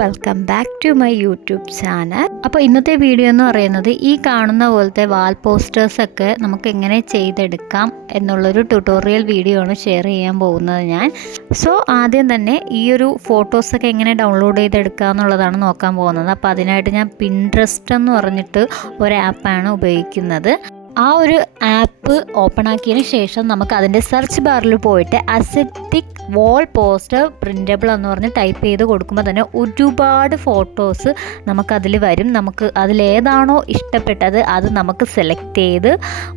Welcome back to my YouTube channel. അപ്പോൾ ഇന്നത്തെ video എന്ന് പറയുന്നത് ഈ കാണുന്ന പോലത്തെ വാൾ പോസ്റ്റേഴ്സൊക്കെ നമുക്ക് എങ്ങനെ ചെയ്തെടുക്കാം എന്നുള്ളൊരു ട്യൂട്ടോറിയൽ വീഡിയോ ആണ് ഷെയർ ചെയ്യാൻ പോകുന്നത് ഞാൻ. സോ ആദ്യം തന്നെ ഈ ഒരു ഫോട്ടോസൊക്കെ എങ്ങനെ ഡൗൺലോഡ് ചെയ്തെടുക്കുക എന്നുള്ളതാണ് നോക്കാൻ പോകുന്നത്. അപ്പോൾ അതിനായിട്ട് ഞാൻ പിൻട്രസ്റ്റ് എന്ന് പറഞ്ഞിട്ട് ഒരു ആപ്പാണ് ഉപയോഗിക്കുന്നത്. ആ ഒരു ആപ്പ് ഓപ്പൺ ആക്കിയതിന് ശേഷം നമുക്ക് അതിൻ്റെ സെർച്ച് ബാറിൽ പോയിട്ട് അസെറ്റിക് വാൾ പോസ്റ്റർ പ്രിൻ്റബിൾ എന്ന് പറഞ്ഞ് ടൈപ്പ് ചെയ്ത് കൊടുക്കുമ്പോൾ തന്നെ ഒരുപാട് ഫോട്ടോസ് നമുക്കതിൽ വരും. നമുക്ക് അതിലേതാണോ ഇഷ്ടപ്പെട്ടത് അത് നമുക്ക് സെലക്ട് ചെയ്ത്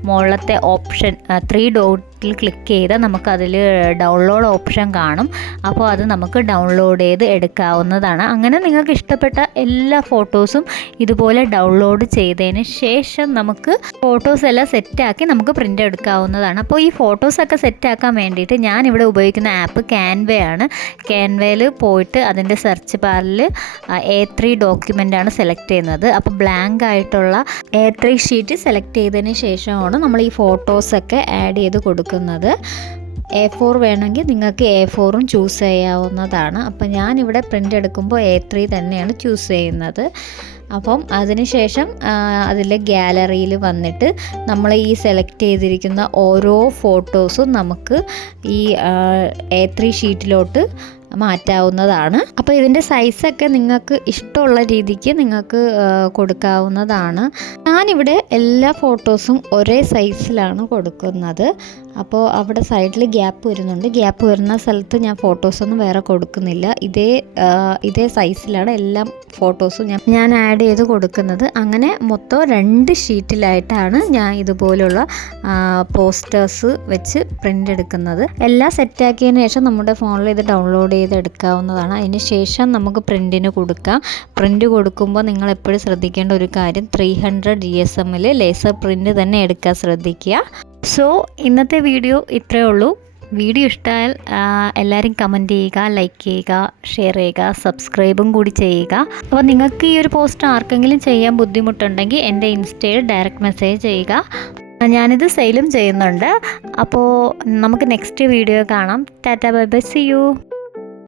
മുകളിലത്തെ ഓപ്ഷൻ 3 ഡോട്ടിൽ ക്ലിക്ക് ചെയ്താൽ നമുക്കതിൽ ഡൗൺലോഡ് ഓപ്ഷൻ കാണും. അപ്പോൾ അത് നമുക്ക് ഡൗൺലോഡ് ചെയ്ത് എടുക്കാവുന്നതാണ്. അങ്ങനെ നിങ്ങൾക്ക് ഇഷ്ടപ്പെട്ട എല്ലാ ഫോട്ടോസും ഇതുപോലെ ഡൗൺലോഡ് ചെയ്തതിന് ശേഷം നമുക്ക് ഫോട്ടോസ് എല്ലാം സെറ്റാക്കി നമുക്ക് പ്രിൻ്റ് എടുക്കാവുന്നതാണ്. അപ്പോൾ ഈ ഫോട്ടോസൊക്കെ സെറ്റാക്കാൻ വേണ്ടിയിട്ട് ഞാനിവിടെ ഉപയോഗിക്കുന്ന ആപ്പ് ക്യാൻവ ആണ്. ക്യാൻവയിൽ പോയിട്ട് അതിൻ്റെ സെർച്ച് ബാറിൽ A3 ഡോക്യുമെൻ്റാണ് സെലക്ട് ചെയ്യുന്നത്. അപ്പോൾ ബ്ലാങ്ക് ആയിട്ടുള്ള A3 ഷീറ്റ് സെലക്ട് ചെയ്തതിന് ശേഷമാണ് നമ്മൾ ഈ ഫോട്ടോസൊക്കെ ആഡ് ചെയ്ത് കൊടുക്കുന്നത്. A4 വേണമെങ്കിൽ നിങ്ങൾക്ക് A4ഉം ചൂസ് ചെയ്യാവുന്നതാണ്. അപ്പം ഞാനിവിടെ പ്രിൻ്റ് എടുക്കുമ്പോൾ A3 തന്നെയാണ് ചൂസ് ചെയ്യുന്നത്. അപ്പം അതിനുശേഷം അതിൽ ഗാലറിയിൽ വന്നിട്ട് നമ്മൾ ഈ സെലക്ട് ചെയ്തിരിക്കുന്ന ഓരോ ഫോട്ടോസും നമുക്ക് ഈ A3 ഷീറ്റിലോട്ട് മാറ്റാവുന്നതാണ്. അപ്പോൾ ഇതിൻ്റെ സൈസൊക്കെ നിങ്ങൾക്ക് ഇഷ്ടമുള്ള രീതിക്ക് നിങ്ങൾക്ക് കൊടുക്കാവുന്നതാണ്. ഞാനിവിടെ എല്ലാ ഫോട്ടോസും ഒരേ സൈസിലാണ് കൊടുക്കുന്നത്. അപ്പോൾ അവിടെ സൈഡിൽ ഗ്യാപ്പ് വരുന്നുണ്ട്. ഗ്യാപ്പ് വരുന്ന സ്ഥലത്ത് ഞാൻ ഫോട്ടോസൊന്നും വേറെ കൊടുക്കുന്നില്ല. ഇതേ സൈസിലാണ് എല്ലാ ഫോട്ടോസും ഞാൻ ആഡ് ചെയ്ത് കൊടുക്കുന്നത്. അങ്ങനെ മൊത്തം 2 ഷീറ്റിലായിട്ടാണ് ഞാൻ ഇതുപോലുള്ള പോസ്റ്റേഴ്സ് വെച്ച് പ്രിൻ്റ് എടുക്കുന്നത്. എല്ലാം സെറ്റാക്കിയതിന് ശേഷം നമ്മുടെ ഫോണിൽ ഇത് ഡൗൺലോഡ് ചെയ്തെടുക്കാവുന്നതാണ്. അതിന് ശേഷം നമുക്ക് പ്രിൻറ്റിന് കൊടുക്കാം. പ്രിൻ്റ് കൊടുക്കുമ്പോൾ നിങ്ങൾ എപ്പോഴും ശ്രദ്ധിക്കേണ്ട ഒരു കാര്യം 300 GSM ലേസർ പ്രിൻ്റ് തന്നെ എടുക്കാൻ ശ്രദ്ധിക്കുക. സോ ഇന്നത്തെ വീഡിയോ ഇത്രയേ ഉള്ളൂ. വീഡിയോ ഇഷ്ടമായാൽ എല്ലാവരും കമൻറ്റ് ചെയ്യുക, ലൈക്ക് ചെയ്യുക, ഷെയർ ചെയ്യുക, സബ്സ്ക്രൈബും കൂടി ചെയ്യുക. അപ്പോൾ നിങ്ങൾക്ക് ഈ ഒരു പോസ്റ്റ് ആർക്കെങ്കിലും ചെയ്യാൻ ബുദ്ധിമുട്ടുണ്ടെങ്കിൽ എൻ്റെ ഇൻസ്റ്റയിൽ ഡയറക്റ്റ് മെസ്സേജ് ചെയ്യുക. ഞാനിത് സെയിലും ചെയ്യുന്നുണ്ട്. അപ്പോൾ നമുക്ക് നെക്സ്റ്റ് വീഡിയോ കാണാം. Tata bye bye, see U.